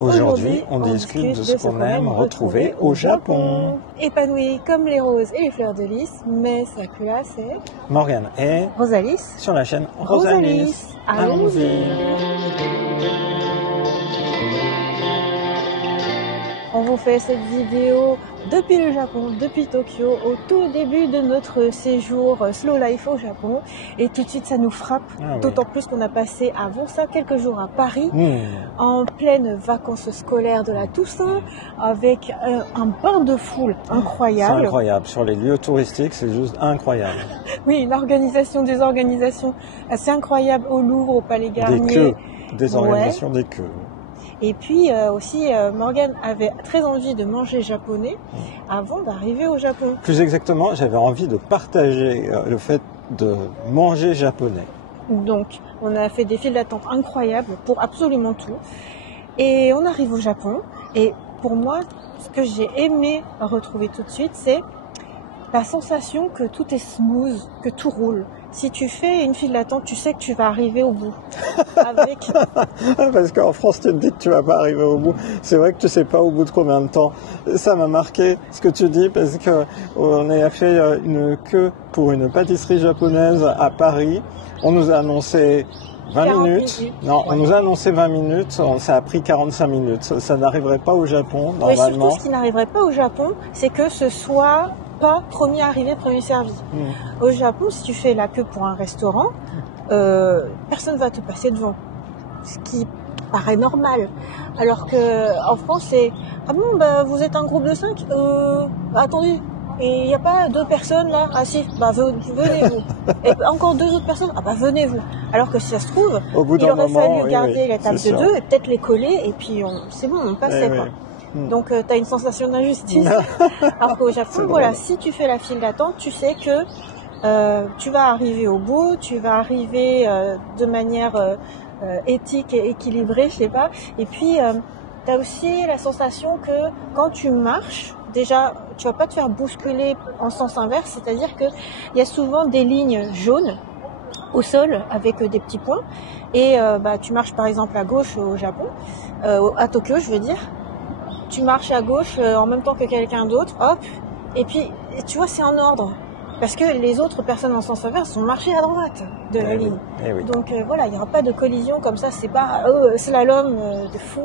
Aujourd'hui, on discute de ce qu'on aime retrouver au Japon. Épanouis comme les roses et les fleurs de lys, mais Sakura, c'est Morgane et Rosalis sur la chaîne Rosalis. Allons-y. On vous fait cette vidéo depuis le Japon, depuis Tokyo, au tout début de notre séjour Slow Life au Japon. Et tout de suite, ça nous frappe, d'autant plus qu'on a passé avant ça quelques jours à Paris, en pleine vacances scolaires de la Toussaint, avec un bain de foule incroyable. C'est incroyable, sur les lieux touristiques, c'est juste incroyable. Oui, l'organisation des organisations assez incroyable au Louvre, au Palais Garnier. Des organisations des queues. Et puis aussi, Morgane avait très envie de manger japonais avant d'arriver au Japon. Plus exactement, j'avais envie de partager le fait de manger japonais. Donc, on a fait des files d'attente incroyables pour absolument tout. Et on arrive au Japon. Et pour moi, ce que j'ai aimé retrouver tout de suite, c'est la sensation que tout est smooth, que tout roule. Si tu fais une file d'attente, tu sais que tu vas arriver au bout. Avec... Parce qu'en France, tu te dis que tu vas pas arriver au bout. C'est vrai que tu sais pas au bout de combien de temps. Ça m'a marqué ce que tu dis parce que on a fait une queue pour une pâtisserie japonaise à Paris. On nous a annoncé 20 minutes. Non, on nous a annoncé 20 minutes. Ça a pris 45 minutes. Ça n'arriverait pas au Japon, normalement. Mais surtout, ce qui n'arriverait pas au Japon, c'est que ce soit pas premier arrivé, premier servi. Au Japon, si tu fais la queue pour un restaurant, personne va te passer devant. Ce qui paraît normal. Alors que en France, c'est « Ah bon, bah, vous êtes un groupe de 5 attendez, et il n'y a pas 2 personnes là? Ah si, bah venez-vous. Et encore 2 autres personnes? Ah bah venez-vous. » Alors que si ça se trouve, il aurait fallu garder la table de 2 et peut-être les coller, et puis c'est bon, on passait quoi. Donc tu as une sensation d'injustice. Alors qu'au Japon, voilà, si tu fais la file d'attente, tu sais que tu vas arriver au bout, tu vas arriver de manière éthique et équilibrée, je sais pas. Et puis tu as aussi la sensation que quand tu marches, déjà tu vas pas te faire bousculer en sens inverse, c'est-à-dire que il y a souvent des lignes jaunes au sol avec des petits points. Et tu marches par exemple à gauche au Japon, à Tokyo je veux dire. Tu marches à gauche en même temps que quelqu'un d'autre, hop, et puis tu vois c'est en ordre, parce que les autres personnes en sens inverse ont marché à droite de la ligne. Donc voilà, il n'y aura pas de collision comme ça, c'est pas slalom de fou.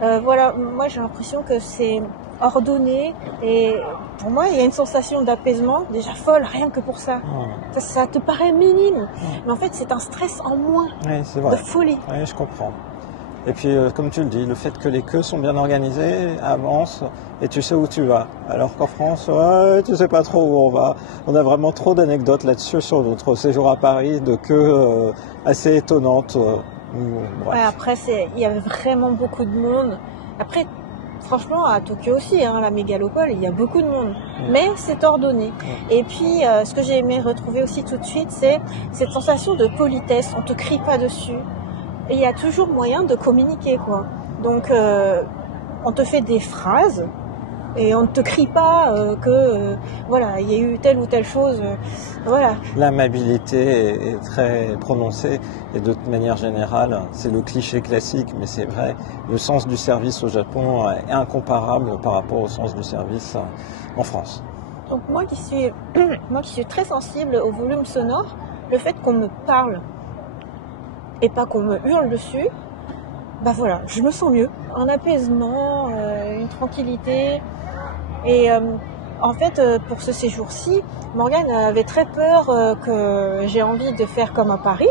Voilà, moi j'ai l'impression que c'est ordonné, et pour moi il y a une sensation d'apaisement déjà folle, rien que pour ça. Ça te paraît minime, mais en fait c'est un stress en moins, de folie. Oui, je comprends. Et puis, comme tu le dis, le fait que les queues sont bien organisées, avance, et tu sais où tu vas. Alors qu'en France, tu sais pas trop où on va. On a vraiment trop d'anecdotes là-dessus sur notre séjour à Paris, de queues assez étonnantes. Ouais, après, il y avait vraiment beaucoup de monde. Après, franchement, à Tokyo aussi, la mégalopole, il y a beaucoup de monde. Mais c'est ordonné. Et puis, ce que j'ai aimé retrouver aussi tout de suite, c'est cette sensation de politesse. On te crie pas dessus. Et il y a toujours moyen de communiquer, quoi. Donc, on te fait des phrases et on ne te crie pas voilà, il y a eu telle ou telle chose. Voilà. L'amabilité est très prononcée et de manière générale, c'est le cliché classique, mais c'est vrai, le sens du service au Japon est incomparable par rapport au sens du service en France. Donc moi qui suis très sensible au volume sonore, le fait qu'on me parle et pas qu'on me hurle dessus, bah voilà, je me sens mieux. Un apaisement, une tranquillité. Et en fait, pour ce séjour-ci, Morgane avait très peur que j'ai envie de faire comme à Paris.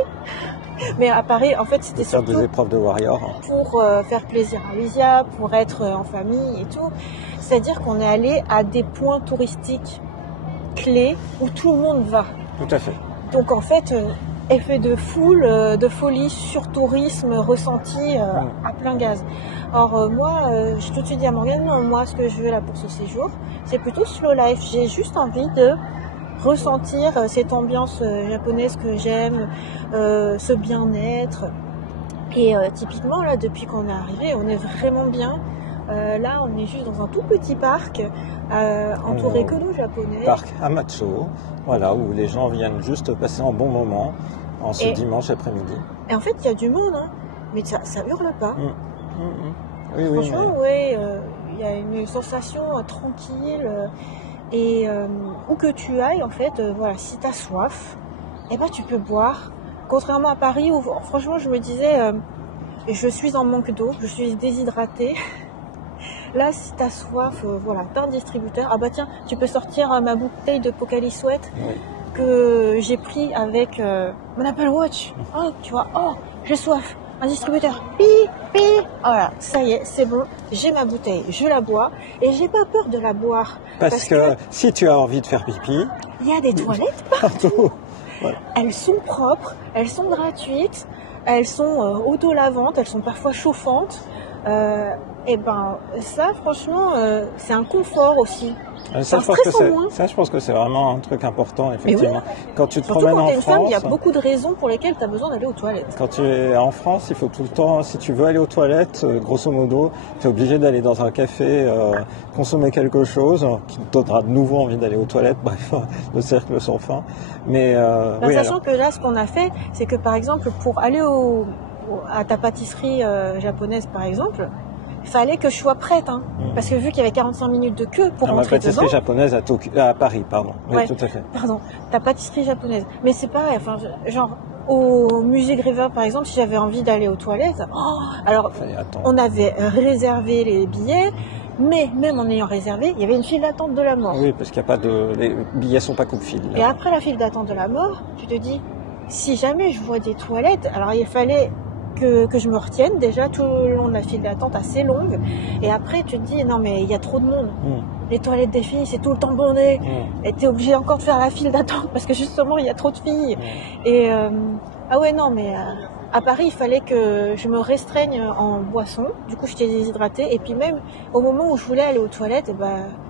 Mais à Paris, en fait, c'était surtout des épreuves de Warrior. Pour faire plaisir à Lysia, pour être en famille et tout. C'est-à-dire qu'on est allé à des points touristiques clés où tout le monde va. Tout à fait. Donc en fait... effet de foule, de folie, sur-tourisme ressenti à plein gaz. Or moi, je tout de suite dit à Morgane, non, moi ce que je veux là pour ce séjour, c'est plutôt slow life. J'ai juste envie de ressentir cette ambiance japonaise que j'aime, ce bien-être. Et typiquement là, depuis qu'on est arrivé, on est vraiment bien. Là, on est juste dans un tout petit parc entouré que de japonais. Parc Hamacho, voilà, où les gens viennent juste passer un bon moment en ce dimanche après-midi. Et en fait, il y a du monde, mais ça hurle pas. Oui, Franchement, ouais, il y a une sensation tranquille et où que tu ailles, en fait, voilà, si tu as soif, eh ben, tu peux boire. Contrairement à Paris où, franchement, je me disais, je suis en manque d'eau, je suis déshydratée. Là, si tu as soif, voilà, t'as un distributeur. Ah bah tiens, tu peux sortir ma bouteille de Pocali Sweat que j'ai pris avec mon Apple Watch. Oh, tu vois, oh, j'ai soif. Un distributeur, pi, pi, voilà, ça y est, c'est bon, j'ai ma bouteille, je la bois et j'ai pas peur de la boire. Parce que si tu as envie de faire pipi, il y a des toilettes partout. Voilà. Elles sont propres, elles sont gratuites, elles sont auto-lavantes, elles sont parfois chauffantes. Et ben ça, franchement, c'est un confort aussi. Ça, je pense que c'est vraiment un truc important, effectivement. Oui. Quand tu te Surtout promènes quand en t'es une France, femme, il y a beaucoup de raisons pour lesquelles tu as besoin d'aller aux toilettes. Quand tu es en France, il faut tout le temps, si tu veux aller aux toilettes, grosso modo, tu es obligé d'aller dans un café, consommer quelque chose qui te donnera de nouveau envie d'aller aux toilettes. Bref, le cercle sans fin. Mais oui, sachant que là, ce qu'on a fait, c'est que par exemple, pour aller à ta pâtisserie japonaise, par exemple, il fallait que je sois prête, hein. Parce que vu qu'il y avait 45 minutes de queue pour rentrer dedans... Ma pâtisserie japonaise à Paris, pardon. Oui, ouais, tout à fait. Pardon, ta pâtisserie japonaise. Mais c'est pareil, enfin, genre, au musée Grévin, par exemple, si j'avais envie d'aller aux toilettes, alors, on avait réservé les billets, mais même en ayant réservé, il y avait une file d'attente de la mort. Oui, parce qu'il n'y a pas de... Les billets sont pas coupe-fil. Et après la file d'attente de la mort, tu te dis, si jamais je vois des toilettes, alors il fallait... Que je me retienne déjà tout le long de la file d'attente assez longue et après tu te dis non mais il y a trop de monde, les toilettes des filles c'est tout le temps bondé et t'es obligé encore de faire la file d'attente parce que justement il y a trop de filles et ah ouais non mais à Paris il fallait que je me restreigne en boisson, du coup j'étais déshydratée et puis même au moment où je voulais aller aux toilettes et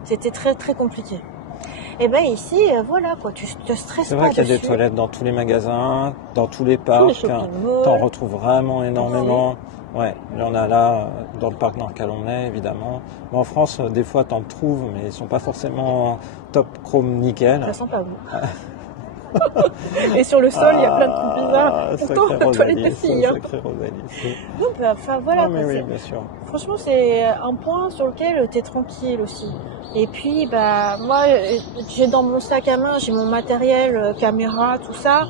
c'était très très compliqué. Et ben ici, voilà quoi, tu te stresses pas. C'est vrai qu'il y a des toilettes dans tous les magasins, dans tous les parcs. T'en retrouves vraiment énormément. Ouais, il y en a là, dans le parc dans lequel on est, évidemment. Mais en France, des fois, t'en trouves, mais ils sont pas forcément top chrome nickel. Ça sent pas bon. Et sur le sol, il y a plein de trucs bizarres. Pourtant, la toilette des filles. Sacré Rosalie. Donc, enfin voilà. Non, mais oui, bien sûr. Franchement, c'est un point sur lequel t'es tranquille aussi. Et puis, moi, j'ai dans mon sac à main, j'ai mon matériel, caméra, tout ça.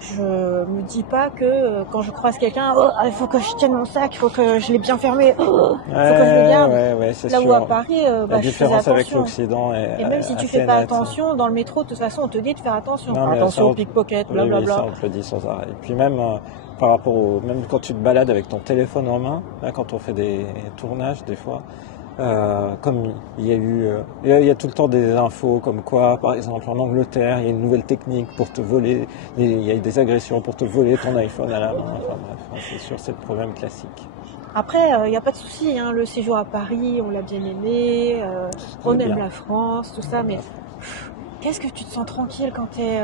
Je me dis pas que quand je croise quelqu'un, il faut que je tienne mon sac, il faut que je l'ai bien fermé, il faut que je le garde. Ouais, c'est là sûr. Où à Paris, la je différence faisais avec l'Occident est et même si tu fais pas attention, dans le métro, de toute façon, on te dit de faire attention. Non, attention aux pickpockets, blablabla. Oui, ça, on te le dit sans arrêt. Et puis même par rapport même quand tu te balades avec ton téléphone en main, là, quand on fait des tournages, des fois, comme il y a tout le temps des infos comme quoi, par exemple en Angleterre, il y a une nouvelle technique pour te voler, il y a des agressions pour te voler ton iPhone à la main. Enfin bref, c'est sûr, c'est le problème classique. Après, il n'y a pas de souci, hein, le séjour à Paris, on l'a bien aimé, on aime la France, tout ça, mais qu'est-ce que tu te sens tranquille quand tu es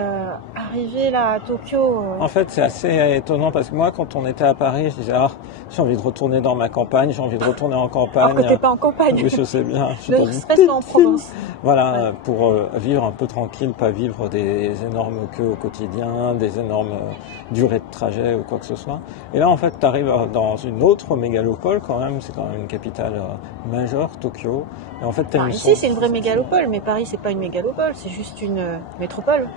arrivé là à Tokyo En fait, c'est assez étonnant parce que moi, quand on était à Paris, je disais j'ai envie de retourner dans ma campagne, j'ai envie de retourner en campagne. Alors que t'es pas en campagne. Oui, je sais bien. Le stress en province. Voilà, pour vivre un peu tranquille, pas vivre des énormes queues au quotidien, des énormes durées de trajet ou quoi que ce soit. Et là, en fait, tu arrives dans une autre mégalopole quand même, c'est quand même une capitale majeure, Tokyo. Et en fait, ici, c'est une vraie mégalopole, mais Paris, c'est pas une mégalopole, c'est juste une métropole.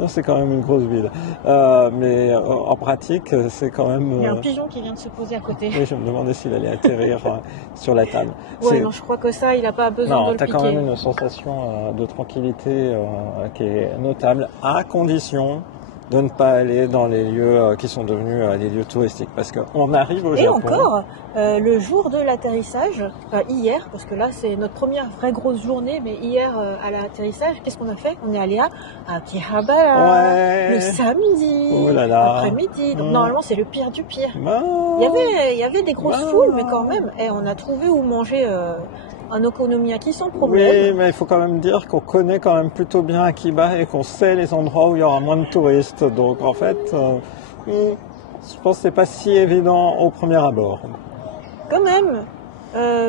Non, c'est quand même une grosse ville. Mais en pratique, c'est quand même... Il y a un pigeon qui vient de se poser à côté. Oui, je me demandais s'il allait atterrir sur la table. Ouais, non, je crois que ça, il n'a pas besoin de le piquer. Non, t'as quand même une sensation de tranquillité qui est notable, à condition de ne pas aller dans les lieux qui sont devenus les lieux touristiques. Parce qu'on arrive au Japon... Et encore, le jour de l'atterrissage, hier, parce que là c'est notre première vraie grosse journée, mais hier à l'atterrissage, qu'est-ce qu'on a fait? On est allé à Akihabara le samedi, après-midi. Donc normalement c'est le pire du pire. Il y avait des grosses foules, mais quand même, on a trouvé où manger... un okonomiyaki sans problème. Oui, mais il faut quand même dire qu'on connaît quand même plutôt bien Akiba et qu'on sait les endroits où il y aura moins de touristes. Donc en fait, je pense que c'est pas si évident au premier abord. Quand même,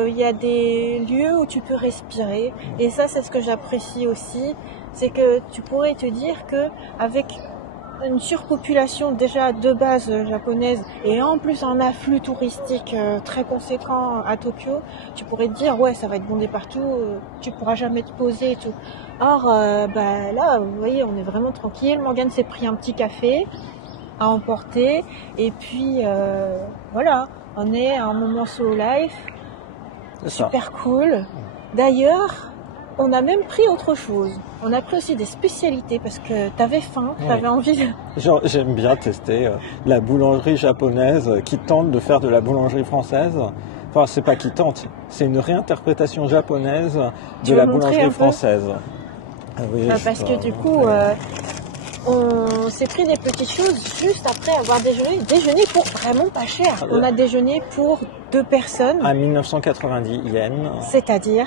il y a des lieux où tu peux respirer. Et ça, c'est ce que j'apprécie aussi. C'est que tu pourrais te dire que avec une surpopulation déjà de base japonaise et en plus un afflux touristique très conséquent à Tokyo, tu pourrais te dire ouais ça va être bondé partout, tu pourras jamais te poser et tout. Or là vous voyez on est vraiment tranquille, Morgane s'est pris un petit café à emporter et puis voilà, on est à un moment solo life, super cool. D'ailleurs on a même pris autre chose. On a pris aussi des spécialités parce que t'avais faim, t'avais envie de... Genre, j'aime bien tester la boulangerie japonaise qui tente de faire de la boulangerie française. Enfin, c'est pas qui tente, c'est une réinterprétation japonaise de la boulangerie française. Oui, parce que du coup, on s'est pris des petites choses juste après avoir déjeuné pour vraiment pas cher. On a déjeuné pour 2 personnes. À 1990 yens. C'est-à-dire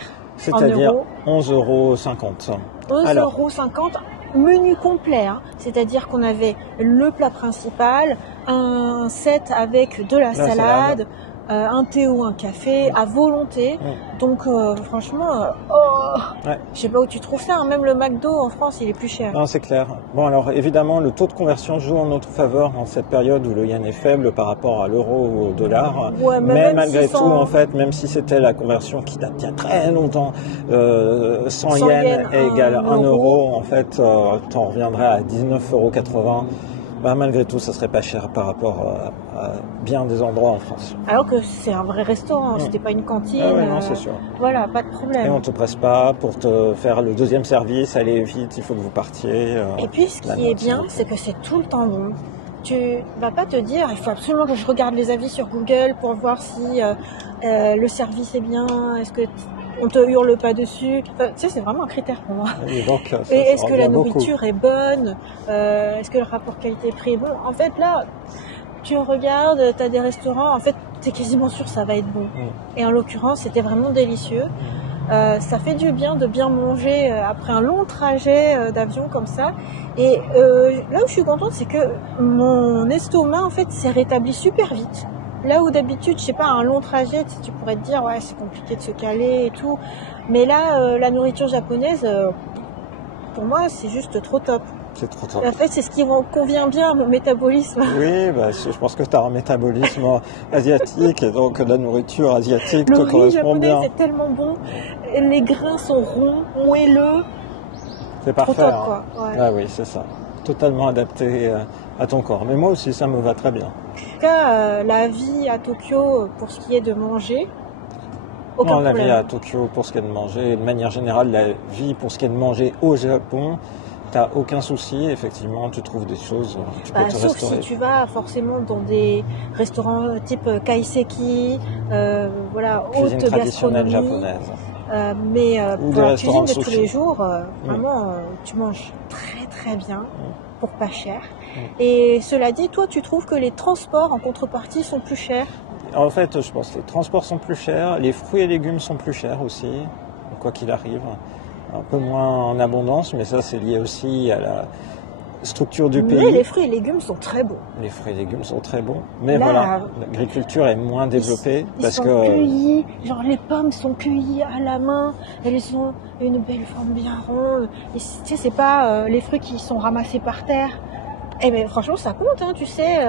11,50 €. 11,50 €, menu complet. Hein. C'est-à-dire qu'on avait le plat principal, un set avec de la salade, un thé ou un café à volonté. Donc franchement, je sais pas où tu trouves ça. Hein. Même le McDo en France, il est plus cher. Non, c'est clair. Bon, alors évidemment, le taux de conversion joue en notre faveur dans cette période où le yen est faible par rapport à l'euro ou au dollar. Ouais, mais malgré tout, en fait, même si c'était la conversion qui date bien très longtemps, 100 yens égale 1 €, en fait, t'en reviendrais à 19,80 €. Bah, malgré tout, ça serait pas cher par rapport à bien des endroits en France. Alors que c'est un vrai restaurant, c'était pas une cantine. Ah ouais, non, c'est sûr. Voilà, pas de problème. Et on te presse pas pour te faire le deuxième service, allez vite, il faut que vous partiez. Et puis ce qui est bien, c'est que c'est tout le temps bon. Tu vas pas te dire, il faut absolument que je regarde les avis sur Google pour voir si le service est bien, est-ce que on te hurle pas dessus. Enfin, tu sais, c'est vraiment un critère pour moi. Et donc, est-ce que la nourriture est bonne, est-ce que le rapport qualité-prix est bon. En fait, là, tu regardes, tu as des restaurants, en fait, tu es quasiment sûr que ça va être bon. Et en l'occurrence, c'était vraiment délicieux. Ça fait du bien de bien manger après un long trajet d'avion comme ça. Et là où je suis contente, c'est que mon estomac, en fait, s'est rétabli super vite. Là où d'habitude, je sais pas, un long trajet, tu pourrais te dire, ouais, c'est compliqué de se caler et tout. Mais là, la nourriture japonaise, pour moi, c'est juste trop top. C'est trop top. En fait, c'est ce qui convient bien à mon métabolisme. Oui, je pense que tu as un métabolisme asiatique et donc la nourriture asiatique te correspond bien. Le riz japonais, c'est tellement bon. Les grains sont ronds, moelleux. C'est parfait. Trop top, quoi. Ouais. Ah oui, c'est ça. Totalement adapté à ton corps. Mais moi aussi, ça me va très bien. En tout cas, la vie à Tokyo, pour ce qui est de manger, aucun problème. La vie à Tokyo, pour ce qui est de manger, de manière générale, la vie pour ce qui est de manger au Japon, t'as aucun souci. Effectivement, tu trouves des choses, tu peux te sauf restaurer. Si tu vas forcément dans des restaurants type kaiseki, voilà, cuisine haute traditionnelle gastronomie. japonaise. Mais ou pour des la cuisine de sushi. tous les jours, vraiment, tu manges très très bien pour pas cher. Et cela dit, toi, tu trouves que les transports en contrepartie sont plus chers? En fait, je pense que les transports sont plus chers, les fruits et légumes sont plus chers aussi, quoi qu'il arrive. Un peu moins en abondance, mais ça, c'est lié aussi à la structure du pays. Mais les fruits et légumes sont très bons. Les fruits et légumes sont très bons. Mais là, voilà, l'agriculture est moins développée. Ils sont cueillis, genre les pommes sont cueillies à la main, elles ont une belle forme bien ronde. Et tu sais, c'est pas les fruits qui sont ramassés par terre. Eh bien, franchement, ça compte, hein, tu sais,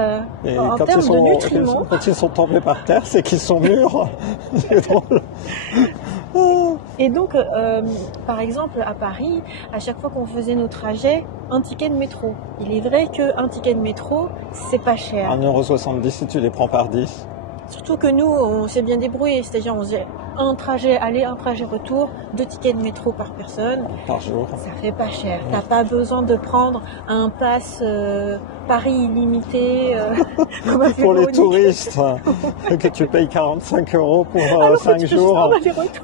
en termes de nutriments. Quand ils sont tombés par terre, c'est qu'ils sont mûrs. C'est drôle. Et donc, par exemple, à Paris, à chaque fois qu'on faisait nos trajets, un ticket de métro. Il est vrai qu'un ticket de métro, c'est pas cher. 1,70 € si tu les prends par 10. Surtout que nous, on s'est bien débrouillé, c'est-à-dire on faisait un trajet aller, un trajet retour, 2 tickets de métro par personne. Par jour. Ça fait pas cher. T'as pas besoin de prendre un pass Paris illimité pour les touristes, que tu payes 45 € pour 5 jours.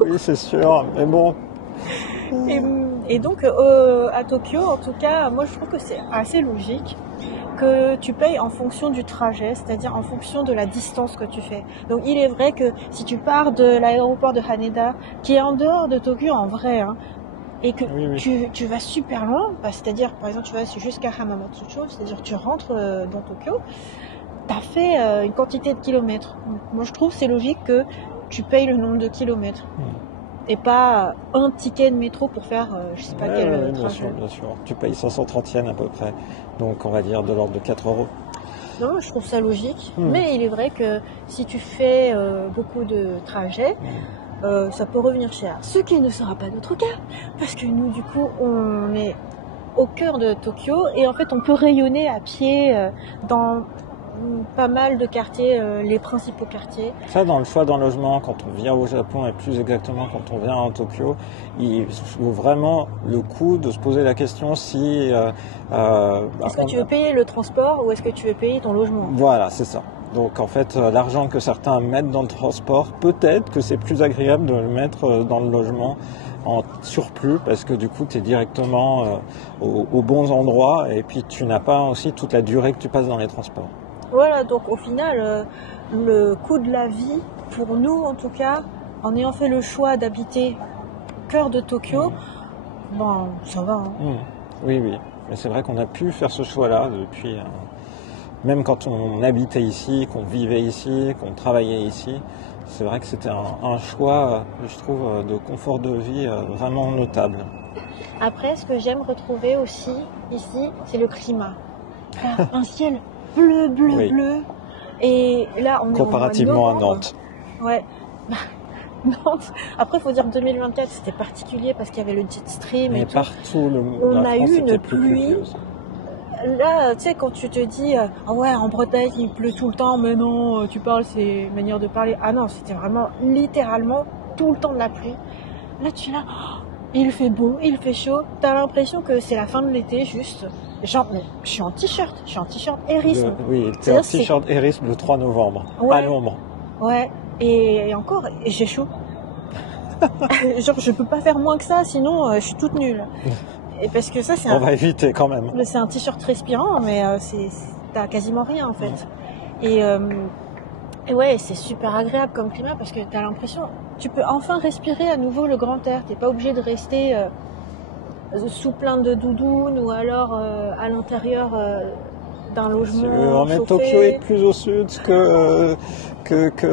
Oui, c'est sûr, mais bon. Et donc, à Tokyo, en tout cas, moi je trouve que c'est assez logique que tu payes en fonction du trajet, c'est-à-dire en fonction de la distance que tu fais. Donc il est vrai que si tu pars de l'aéroport de Haneda, qui est en dehors de Tokyo en vrai, hein, et que tu vas super loin, c'est-à-dire par exemple tu vas jusqu'à Hamamatsucho, c'est-à-dire tu rentres dans Tokyo, tu as fait une quantité de kilomètres. Donc, moi je trouve c'est logique que tu payes le nombre de kilomètres. Et pas un ticket de métro pour faire je sais pas quel trajet. Bien sûr. Tu payes 530 yens à peu près. Donc on va dire de l'ordre de 4 euros. Non, je trouve ça logique. Mais il est vrai que si tu fais beaucoup de trajets, ça peut revenir cher. Ce qui ne sera pas notre cas. Parce que nous, du coup, on est au cœur de Tokyo. Et en fait, on peut rayonner à pied dans pas mal de quartiers, les principaux quartiers. Ça, dans le choix d'un logement, quand on vient au Japon et plus exactement quand on vient à Tokyo, il vaut vraiment le coup de se poser la question si... est-ce que tu veux payer le transport ou est-ce que tu veux payer ton logement? Voilà, c'est ça. Donc en fait, l'argent que certains mettent dans le transport, peut-être que c'est plus agréable de le mettre dans le logement en surplus parce que du coup tu es directement aux bons endroits et puis tu n'as pas aussi toute la durée que tu passes dans les transports. Voilà, donc au final, le coût de la vie, pour nous en tout cas, en ayant fait le choix d'habiter au cœur de Tokyo, bon, ça va. Hein. Oui, mais c'est vrai qu'on a pu faire ce choix-là depuis, même quand on habitait ici, qu'on vivait ici, qu'on travaillait ici, c'est vrai que c'était un choix, je trouve, de confort de vie vraiment notable. Après, ce que j'aime retrouver aussi ici, c'est le climat. Un ciel bleu. Et là, on est comparativement à Nantes. Ouais. Nantes. Après, il faut dire que 2024, c'était particulier parce qu'il y avait le jet stream. Mais et partout, on a eu une pluie. Là, tu sais, quand tu te dis, ah ouais, en Bretagne, il pleut tout le temps, mais non, tu parles, c'est une manière de parler. Ah non, c'était vraiment littéralement tout le temps de la pluie. Là, tu es là, il fait beau, il fait chaud. T'as l'impression que c'est la fin de l'été, juste. Genre, je suis en t-shirt hérisme. Oui, t'es en t-shirt hérisme le 3 novembre, à l'ombre. Ouais, et encore, j'ai chaud. Genre, je peux pas faire moins que ça, sinon je suis toute nulle. Et parce que ça, on va éviter quand même. C'est un t-shirt respirant, mais t'as quasiment rien en fait. Et ouais, c'est super agréable comme climat parce que t'as l'impression, tu peux enfin respirer à nouveau le grand air. T'es pas obligé de rester sous plein de doudounes ou alors à l'intérieur d'un logement chauffé. Tokyo est plus au sud que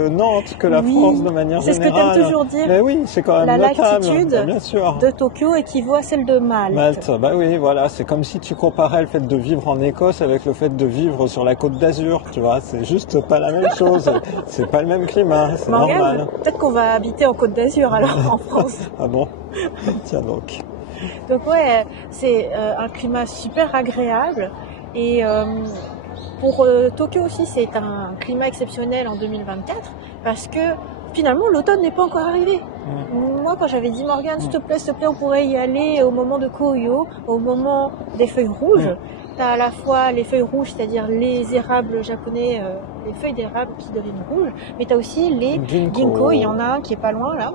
Nantes, que la France de manière générale. C'est ce que tu aimes toujours dire. Mais oui, c'est quand même la notable. latitude bien sûr. de Tokyo équivaut à celle de Malte. Malte, bah oui, voilà, c'est comme si tu comparais le fait de vivre en Écosse avec le fait de vivre sur la Côte d'Azur, tu vois, c'est juste pas la même chose, c'est pas le même climat, c'est normal. Peut-être qu'on va habiter en Côte d'Azur alors en France. Ah bon? Tiens donc. Donc ouais, c'est un climat super agréable et pour Tokyo aussi c'est un climat exceptionnel en 2024 parce que finalement l'automne n'est pas encore arrivé. Moi quand j'avais dit Morgane s'il te plaît on pourrait y aller au moment de Koyo, au moment des feuilles rouges. T'as à la fois les feuilles rouges, c'est-à-dire les érables japonais, les feuilles d'érable qui deviennent rouges, mais t'as aussi les ginkgo, il y en a un qui est pas loin là.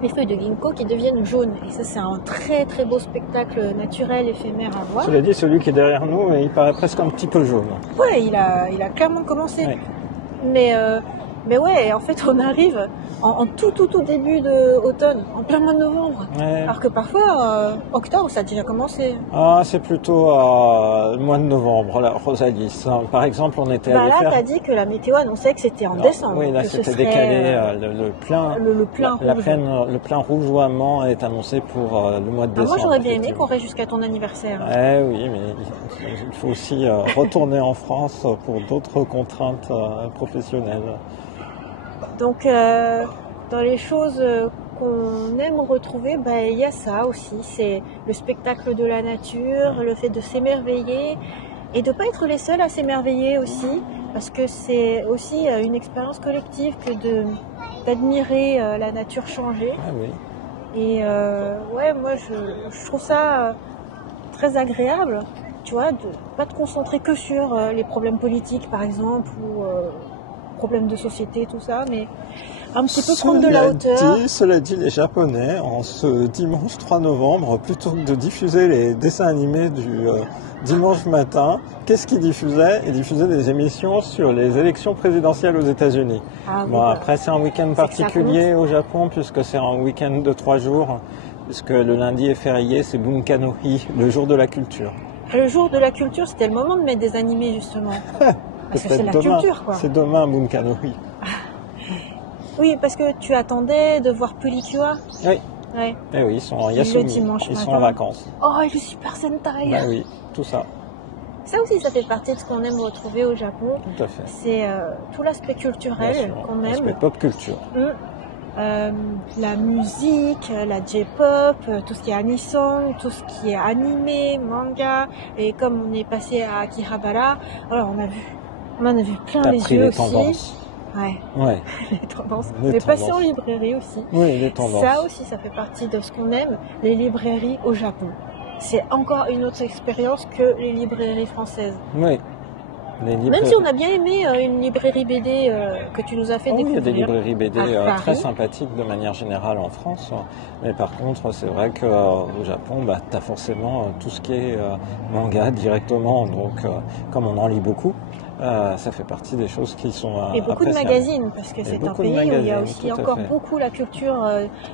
Les feuilles de ginkgo qui deviennent jaunes. Et ça, c'est un très très beau spectacle naturel, éphémère à voir. Cela dit, celui qui est derrière nous, il paraît presque un petit peu jaune. Ouais, il a clairement commencé. Ouais. Mais ouais, en fait, on arrive en tout début d'automne, en plein mois de novembre. Ouais. Alors que parfois, octobre, ça a déjà commencé. Ah, c'est plutôt le mois de novembre, là, Rosalie. Par exemple, on était allé là, faire... t'as dit que la météo annonçait que c'était en décembre. Oui, là, c'était décalé. Le plein rougeoiement est annoncé pour le mois de décembre. Moi, j'aurais bien aimé qu'on reste jusqu'à ton anniversaire. Oui, mais il faut aussi retourner en France pour d'autres contraintes professionnelles. Donc, dans les choses qu'on aime retrouver, il y a ça aussi. C'est le spectacle de la nature, le fait de s'émerveiller et de ne pas être les seuls à s'émerveiller aussi, parce que c'est aussi une expérience collective que d'admirer la nature changer. Ah oui. Et ouais, moi je trouve ça très agréable, tu vois, de pas te concentrer que sur les problèmes politiques par exemple ou problèmes de société, tout ça, mais un petit peu prendre de la hauteur. Cela dit, les Japonais, en ce dimanche 3 novembre, plutôt que de diffuser les dessins animés du dimanche matin, qu'est-ce qu'ils diffusaient? Ils diffusaient des émissions sur les élections présidentielles aux États-Unis. Après, c'est un week-end particulier au Japon, puisque c'est un week-end de 3 jours, puisque le lundi est férié, c'est Bunka no Hi, le jour de la culture. Le jour de la culture, c'était le moment de mettre des animés, justement. Parce que c'est la culture, quoi. C'est demain, Bunka no Hi. Oui, parce que tu attendais de voir Pulikiwa. Oui. Ouais. Et oui, ils sont en Le Yasumi, dimanche ils sont matin. en vacances. Oh, et le Super Sentai. Bah oui, tout ça, Ça aussi, ça fait partie de ce qu'on aime retrouver au Japon. tout à fait. C'est tout l'aspect Bien culturel sûr, qu'on l'aspect aime. pop culture. La musique, la J-pop, tout ce qui est anisong, tout ce qui est animé, manga. Et comme on est passé à Akihabara, alors on en a vu plein T'as les pris yeux les aussi. Ouais, Ouais, les tendances. Les Mais passé en tendances. librairie aussi. Oui, les tendances. Ça aussi, ça fait partie de ce qu'on aime, les librairies au Japon. C'est encore une autre expérience que les librairies françaises. Oui. Les Même si on a bien aimé une librairie BD que tu nous as fait Oh, il y a découvrir. des librairies BD à Paris. très sympathiques de manière générale en France. Mais par contre, c'est vrai qu'au Japon, bah, tu as forcément tout ce qui est manga directement. Donc, comme on en lit beaucoup, ça fait partie des choses qui sont Et beaucoup de appréciables. magazines, parce que c'est un beaucoup de pays où il y a magazines, aussi tout à encore fait. beaucoup la culture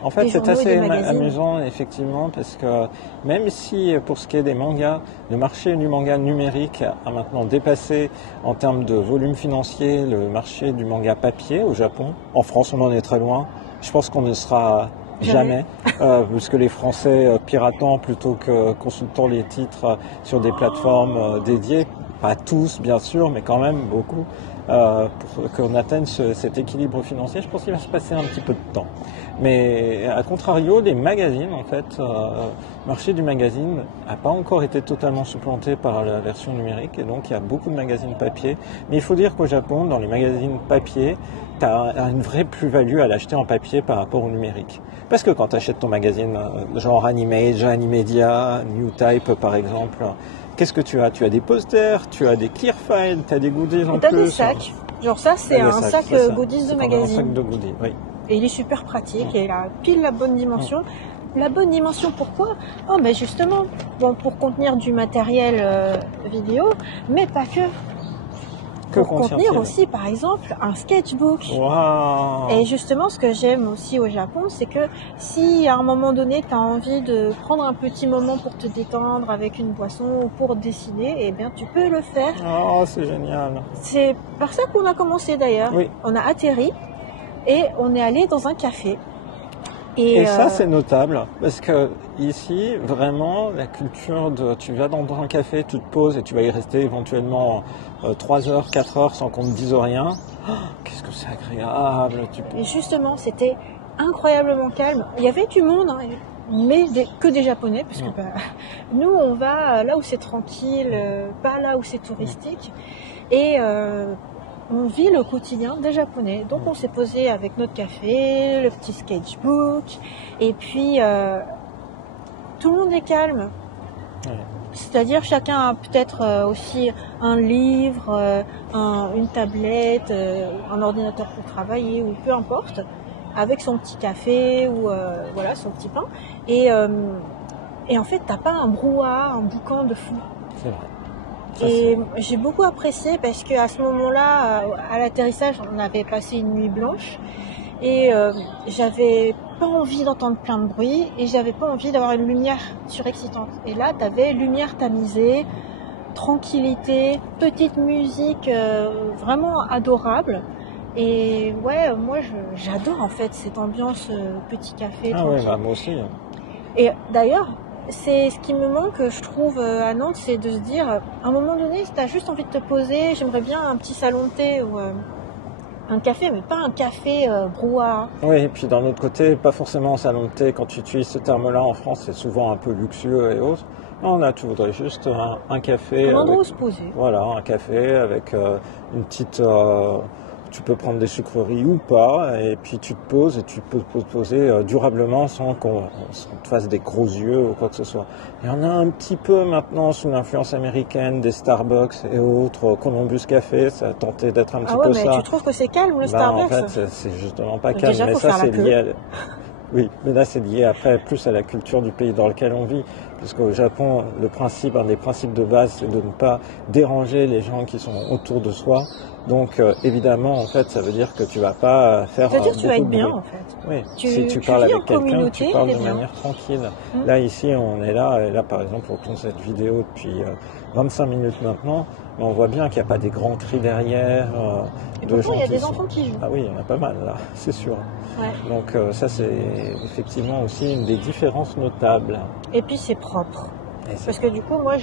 En fait, des c'est journaux et assez des magazines. amusant, effectivement, parce que même si, pour ce qui est des mangas, le marché du manga numérique a maintenant dépassé, en termes de volume financier, le marché du manga papier au Japon. En France, on en est très loin. Je pense qu'on ne sera jamais, puisque les Français piratant plutôt que consultant les titres sur des plateformes dédiées, pas tous bien sûr, mais quand même beaucoup, pour qu'on atteigne cet équilibre financier, je pense qu'il va se passer un petit peu de temps. Mais à contrario, les magazines, en fait, le marché du magazine n'a pas encore été totalement supplanté par la version numérique, et donc il y a beaucoup de magazines papier. Mais il faut dire qu'au Japon, dans les magazines papier, tu as une vraie plus-value à l'acheter en papier par rapport au numérique. Parce que quand tu achètes ton magazine genre Animage, Animedia, New Type par exemple, qu'est-ce que tu as? Tu as des posters, tu as des clear files, tu as des goodies en Et t'as plus. des sacs. Genre ça, c'est un sac goodies de magazine. Un sac de goodies, oui. Et il est super pratique et il a pile la bonne dimension. La bonne dimension, pourquoi? Oh, ben justement, bon, pour contenir du matériel vidéo, mais pas que. Pour contenir aussi, par exemple, un sketchbook. Wow. Et justement, ce que j'aime aussi au Japon, c'est que si à un moment donné, tu as envie de prendre un petit moment pour te détendre avec une boisson ou pour dessiner, eh bien, tu peux le faire. Oh, c'est génial. C'est par ça qu'on a commencé d'ailleurs. Oui. On a atterri et on est allé dans un café. Et ça, c'est notable, parce que ici, vraiment, la culture de tu vas dans un café, tu te poses et tu vas y rester éventuellement 3 heures, 4 heures sans qu'on te dise rien. Oh, qu'est-ce que c'est agréable. Et justement, c'était incroyablement calme. Il y avait du monde, hein, mais que des Japonais, parce que nous, on va là où c'est tranquille, pas là où c'est touristique. Et on vit le quotidien des Japonais. Donc on s'est posé avec notre café, le petit sketchbook, et puis tout le monde est calme. Ouais. C'est-à-dire chacun a peut-être aussi un livre, une tablette, un ordinateur pour travailler, ou peu importe, avec son petit café ou voilà son petit pain. Et en fait, t'as pas un brouhaha, un boucan de fou. C'est vrai. Et j'ai beaucoup apprécié parce qu'à ce moment-là, à l'atterrissage, on avait passé une nuit blanche et j'avais pas envie d'entendre plein de bruit et j'avais pas envie d'avoir une lumière surexcitante. Et là, t'avais lumière tamisée, tranquillité, petite musique vraiment adorable. Et ouais, moi j'adore en fait cette ambiance petit café. Ah ouais, bah, moi aussi. Et d'ailleurs, c'est ce qui me manque, je trouve, à Nantes, c'est de se dire, à un moment donné, si tu as juste envie de te poser, j'aimerais bien un petit salon de thé ou un café, mais pas un café brouhaha. Oui, et puis d'un autre côté, pas forcément un salon de thé. Quand tu utilises ce terme-là en France, c'est souvent un peu luxueux et autres. Non, là, tu voudrais juste un café. Un endroit où se poser. Voilà, un café avec une petite... tu peux prendre des sucreries ou pas, et puis tu te poses et tu peux te poser durablement sans qu'on te fasse des gros yeux ou quoi que ce soit. Il y en a un petit peu maintenant sous l'influence américaine des Starbucks et autres, Columbus Café, ça a tenté d'être un petit peu ça. Ah ouais, mais tu trouves que c'est calme le Starbucks? En fait, c'est justement pas calme, déjà, mais faut ça faire c'est la queue. lié à... Oui, mais là c'est lié après plus à la culture du pays dans lequel on vit. Puisqu'au Japon, un des principes de base, c'est de ne pas déranger les gens qui sont autour de soi. Donc évidemment, en fait, ça veut dire que tu vas pas faire Ça veut dire que tu vas beaucoup être de bien, bruit. en fait. Oui, Tu si tu vis parles en avec quelqu'un, communauté, tu parles t'es de bien. manière tranquille. Là, ici, on est là, et là, par exemple, on tourne cette vidéo depuis 25 minutes maintenant, mais on voit bien qu'il n'y a pas des grands cris derrière, Et de pourtant, il y gens a qui des sont... enfants qui jouent. Ah oui, il y en a pas mal, là, c'est sûr. Ouais. Donc ça, c'est effectivement aussi une des différences notables. Et puis, c'est propre. Et c'est- Parce que du coup, moi,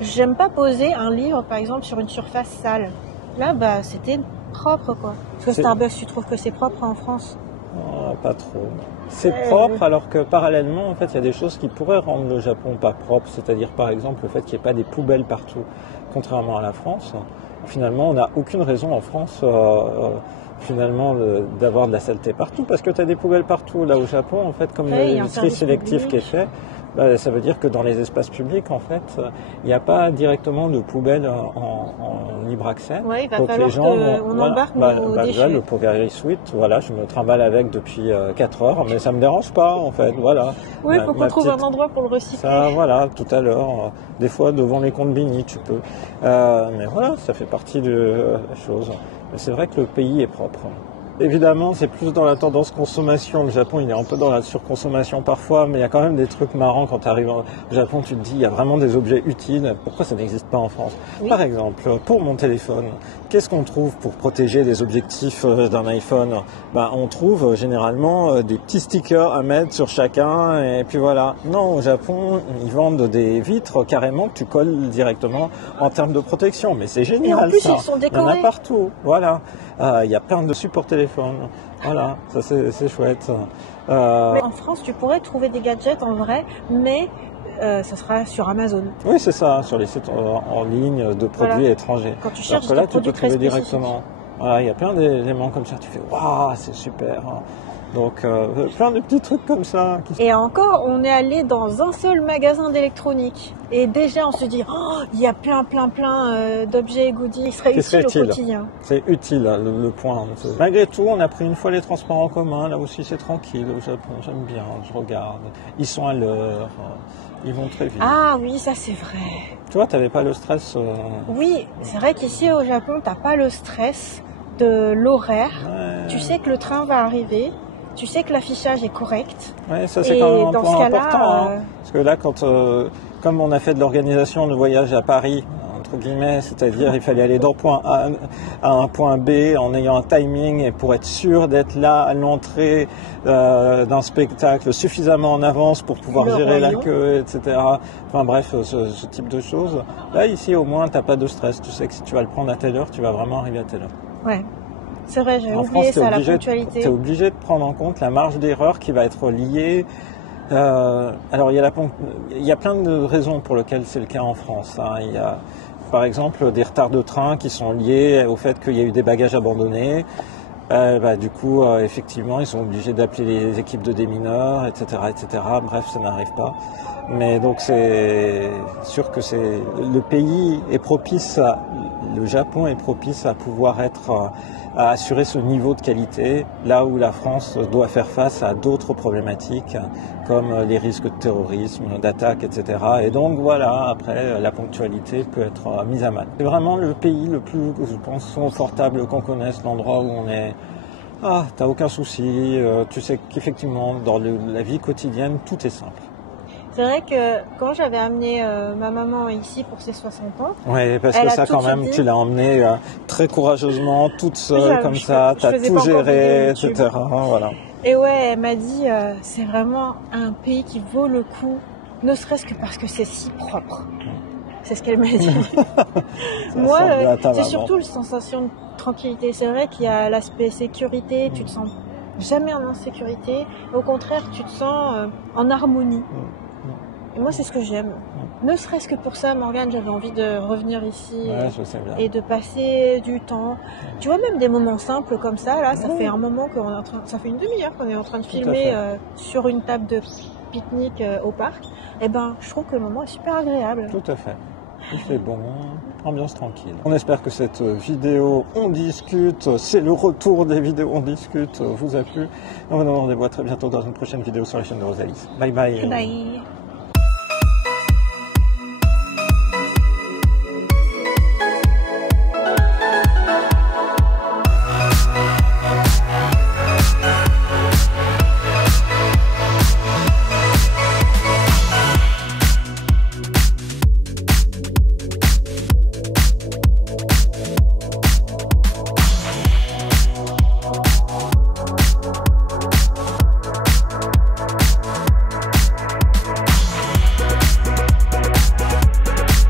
j'aime pas poser un livre, par exemple, sur une surface sale. Là, bah, c'était propre, quoi. Parce que C'est- Starbucks, tu trouves que c'est propre en France? Oh, pas trop. C'est propre, alors que parallèlement, en fait, il y a des choses qui pourraient rendre le Japon pas propre. C'est-à-dire, par exemple, le fait qu'il n'y ait pas des poubelles partout, contrairement à la France. Finalement, on n'a aucune raison en France, finalement, d'avoir de la saleté partout, parce que tu as des poubelles partout. Là, au Japon, en fait, comme il y a Ouais, il y a le un tri service sélectif public. qui est fait, bah, ça veut dire que dans les espaces publics, en fait, il n'y a pas directement de poubelle en libre accès. Ouais, il va Donc falloir les gens qu'on embarque nos déjà, déchets. le Pogari Suite, voilà, je me trimballe avec depuis 4 heures, mais ça me dérange pas, en fait, voilà. Oui, il Ma- faut qu'on ma trouve petite- un endroit pour le recycler. Ça, voilà, tout à l'heure, des fois devant les combini, tu peux. Mais voilà, ça fait partie de la chose. Mais c'est vrai que le pays est propre. Évidemment, c'est plus dans la tendance consommation. Le Japon, il est un peu dans la surconsommation parfois, mais il y a quand même des trucs marrants quand tu arrives au Japon. Tu te dis, il y a vraiment des objets utiles. Pourquoi ça n'existe pas en France? Oui. Par exemple, pour mon téléphone, qu'est-ce qu'on trouve pour protéger les objectifs d'un iPhone? On trouve généralement des petits stickers à mettre sur chacun, et puis voilà. Non, au Japon, ils vendent des vitres carrément que tu colles directement en termes de protection. Mais c'est génial, Et en plus, ça. ils sont Il y en a décorés. partout. Voilà. Il y a plein de supports téléphone. Voilà, ça c'est chouette. Mais en France, tu pourrais trouver des gadgets en vrai, mais ça sera sur Amazon. Oui, c'est ça, sur les sites en ligne de produits Voilà. étrangers. Quand tu Alors cherches que là, des tu peux produits très trouver spécifiques. directement. Voilà, il y a plein d'éléments comme ça. Tu fais, waouh, c'est super. Donc, plein de petits trucs comme ça. Et encore, on est allé dans un seul magasin d'électronique. Et déjà, on se dit, oh, il y a plein d'objets et goodies qui seraient Qui serait utiles au utile. quotidien. C'est utile, le point. Malgré tout, on a pris une fois les transports en commun. Là aussi, c'est tranquille au Japon. J'aime bien, je regarde. Ils sont à l'heure. Ils vont très vite. Ah oui, ça c'est vrai. Tu vois, t'avais pas le stress. Oui, c'est vrai qu'ici au Japon, t'as pas le stress de l'horaire. Ouais. Tu sais que le train va arriver. Tu sais que l'affichage est correct. Ouais, ça c'est Et quand même un dans point ce cas-là, important. Hein. Parce que là, comme on a fait de l'organisation de voyage à Paris, entre guillemets, c'est-à-dire il fallait aller d'un point A à un point B en ayant un timing et pour être sûr d'être là à l'entrée d'un spectacle suffisamment en avance pour pouvoir Le gérer la royaume. queue, etc. Enfin bref, ce type de choses. Là, ici, au moins, t'as pas de stress. Tu sais que si tu vas le prendre à telle heure, tu vas vraiment arriver à telle heure. Ouais. C'est vrai, j'avais En oublié France, ça, la tu es ponctualité. obligé de prendre en compte la marge d'erreur qui va être liée. Alors, il y a plein de raisons pour lesquelles c'est le cas en France. Hein. Il y a, par exemple, des retards de train qui sont liés au fait qu'il y a eu des bagages abandonnés. Du coup, effectivement, ils sont obligés d'appeler les équipes de démineurs, etc., etc. Bref, ça n'arrive pas. Mais donc, c'est sûr que le pays est propice le Japon est propice à pouvoir à assurer ce niveau de qualité, là où la France doit faire face à d'autres problématiques, comme les risques de terrorisme, d'attaque, etc. Et donc, voilà, après, la ponctualité peut être mise à mal. C'est vraiment le pays le plus, je pense, confortable qu'on connaisse, l'endroit où on est. Ah, t'as aucun souci, tu sais qu'effectivement, dans la vie quotidienne, tout est simple. C'est vrai que quand j'avais amené ma maman ici pour ses 60 ans, Oui, parce elle que a ça tout quand de suite même, dit- tu l'as emmené très courageusement, toute seule, comme ça, je t'as faisais tout pas encore de vidéo géré, YouTube. etc. Voilà. Et ouais, elle m'a dit, c'est vraiment un pays qui vaut le coup, ne serait-ce que parce que c'est si propre. C'est ce qu'elle m'a dit. Moi, ressemble à ta c'est maman. surtout la sensation de tranquillité. C'est vrai qu'il y a l'aspect sécurité, tu te sens jamais en insécurité. Au contraire, tu te sens en harmonie. Et moi, c'est ce que j'aime. Ne serait-ce que pour ça, Morgane, j'avais envie de revenir ici Ouais, je sais bien. et de passer du temps. Tu vois, même des moments simples comme ça, là, ça fait un moment qu'on est en train, ça fait une demi-heure qu'on est en train de filmer fait. sur une table de pique-nique au parc. Et ben, je trouve que le moment est super agréable. Tout à fait. Il fait bon, ambiance tranquille. On espère que cette vidéo On discute, c'est le retour des vidéos On discute, vous a plu. On va nous donner rendez-vous à très bientôt dans une prochaine vidéo sur la chaîne de Rosalie. Bye bye. Bye.